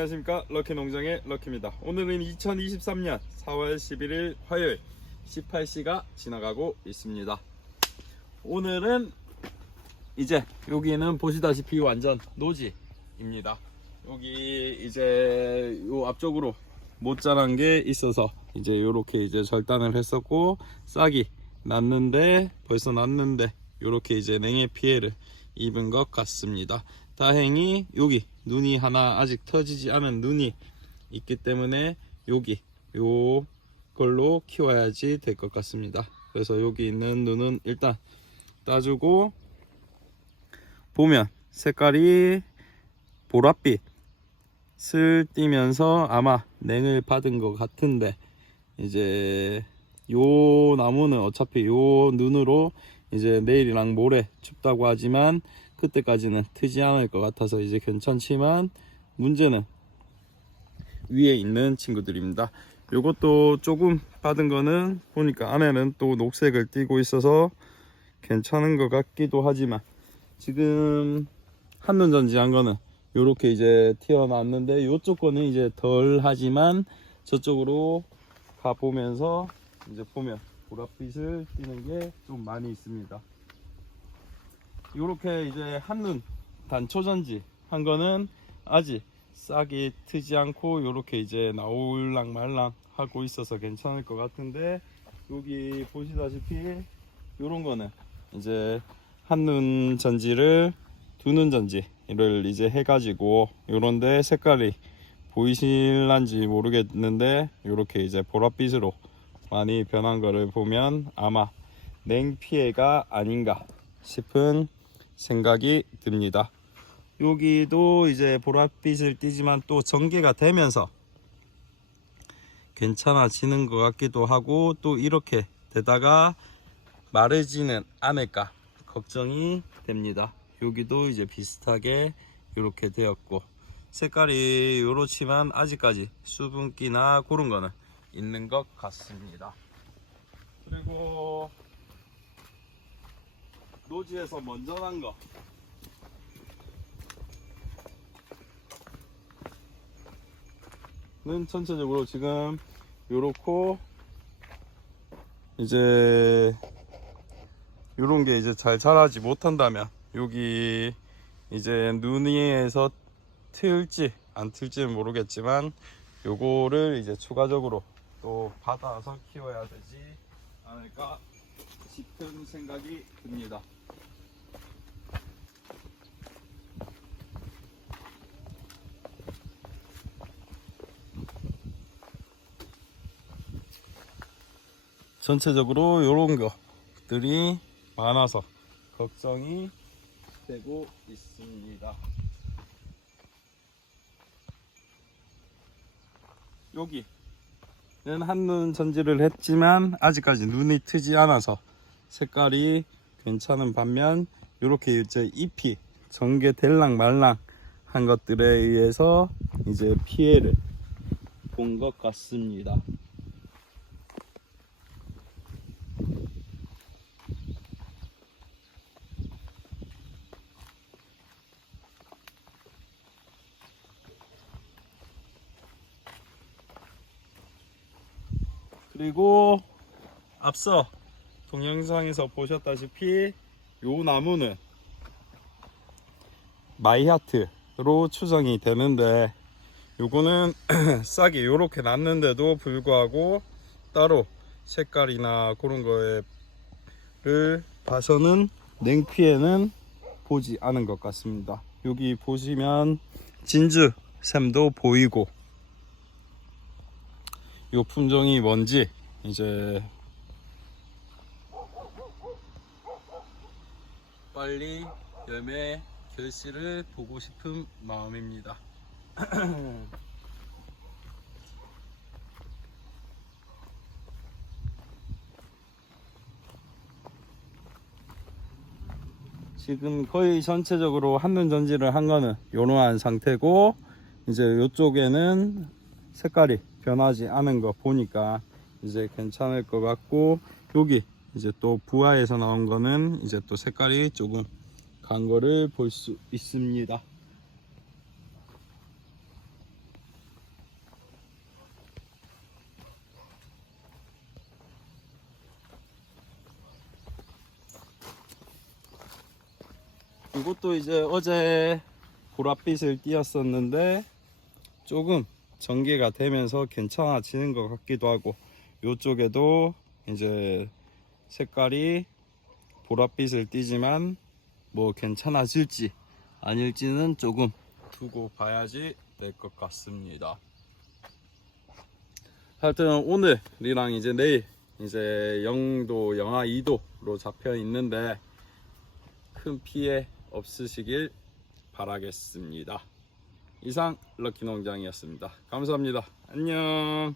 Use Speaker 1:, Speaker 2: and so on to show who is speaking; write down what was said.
Speaker 1: 안녕하십니까? 럭키 농장의 럭키입니다. 오늘은 2023년 4월 11일 화요일 18시가 지나가고 있습니다. 오늘은 이제 여기는 보시다시피 완전 노지입니다. 여기 이제 요 앞쪽으로 못 자란 게 있어서 이제 요렇게 이제 절단을 했었고 싹이 났는데 벌써 났는데 요렇게 이제 냉해 피해를 입은 것 같습니다 다행히 여기 눈이 하나 아직 터지지 않은 눈이 있기 때문에 여기 요 걸로 키워야지 될 것 같습니다. 그래서 여기 있는 눈은 일단 따주고 보면 색깔이 보랏빛 슬 띄면서 아마 냉을 받은 것 같은데 이제 요 나무는 어차피 요 눈으로 이제 내일이랑 모레 춥다고 하지만 그때까지는 트지 않을 것 같아서 이제 괜찮지만 문제는 위에 있는 친구들입니다. 요것도 조금 받은 거는 보니까 안에는 또 녹색을 띠고 있어서 괜찮은 것 같기도 하지만 지금 한눈 전지한 거는 요렇게 이제 튀어나왔는데 요쪽 거는 이제 덜 하지만 저쪽으로 가 보면서 이제 보면 보랏빛을 띠는 게 좀 많이 있습니다. 요렇게 이제 한눈 단초전지 한 거는 아직 싹이 트지 않고 요렇게 이제 나올랑 말랑 하고 있어서 괜찮을 것 같은데 여기 보시다시피 요런 거는 이제 한눈 전지를 두눈 전지를 이제 해가지고 요런데 색깔이 보이실란지 모르겠는데 요렇게 이제 보랏빛으로 많이 변한 거를 보면 아마 냉 피해가 아닌가 싶은 생각이 듭니다. 여기도 이제 보랏빛을 띠지만 또 전개가 되면서 괜찮아지는 것 같기도 하고 또 이렇게 되다가 마르지는 않을까 걱정이 됩니다. 여기도 이제 비슷하게 이렇게 되었고 색깔이 이렇지만 아직까지 수분기나 그런 거는 있는 것 같습니다. 그리고 노지에서 먼저 난 거. 는 전체적으로 지금 요렇고 이제 요런 게 이제 잘 자라지 못한다면 여기 이제 눈 위에서 틀지 안 틀지는 모르겠지만 요거를 이제 추가적으로 또 받아서 키워야 되지 않을까 싶은 생각이 듭니다. 전체적으로 이런 것들이 많아서 걱정이 되고 있습니다. 여기는 한눈 전지를 했지만 아직까지 눈이 트지 않아서 색깔이 괜찮은 반면 이렇게 이제 잎이 전개 될랑 말랑 한 것들에 의해서 이제 피해를 본 것 같습니다. 그리고 앞서 동영상에서 보셨다시피 요 나무는 마이하트로 추정이 되는데 요거는 싹이 요렇게 났는데도 불구하고 따로 색깔이나 그런 거를 봐서는 냉피에는 보지 않은 것 같습니다. 여기 보시면 진주 샘도 보이고 요 품종이 뭔지 이제 빨리 열매 결실을 보고 싶은 마음입니다. 지금 거의 전체적으로 한눈 전지를 한 거는 요러한 상태고 이제 요쪽에는 색깔이 변하지 않은 거 보니까 이제 괜찮을 것 같고 여기 이제 또 부하에서 나온 거는 이제 또 색깔이 조금 간 거를 볼 수 있습니다. 이것도 이제 어제 보랏빛을 띄었었는데 조금 전개가 되면서 괜찮아지는 것 같기도 하고. 이쪽에도 이제 색깔이 보랏빛을 띠지만 뭐 괜찮아질지 아닐지는 조금 두고 봐야지 될 것 같습니다. 하여튼 오늘이랑 이제 내일 이제 영도 영하 2도로 잡혀 있는데 큰 피해 없으시길 바라겠습니다. 이상 럭키 농장이었습니다. 감사합니다. 안녕.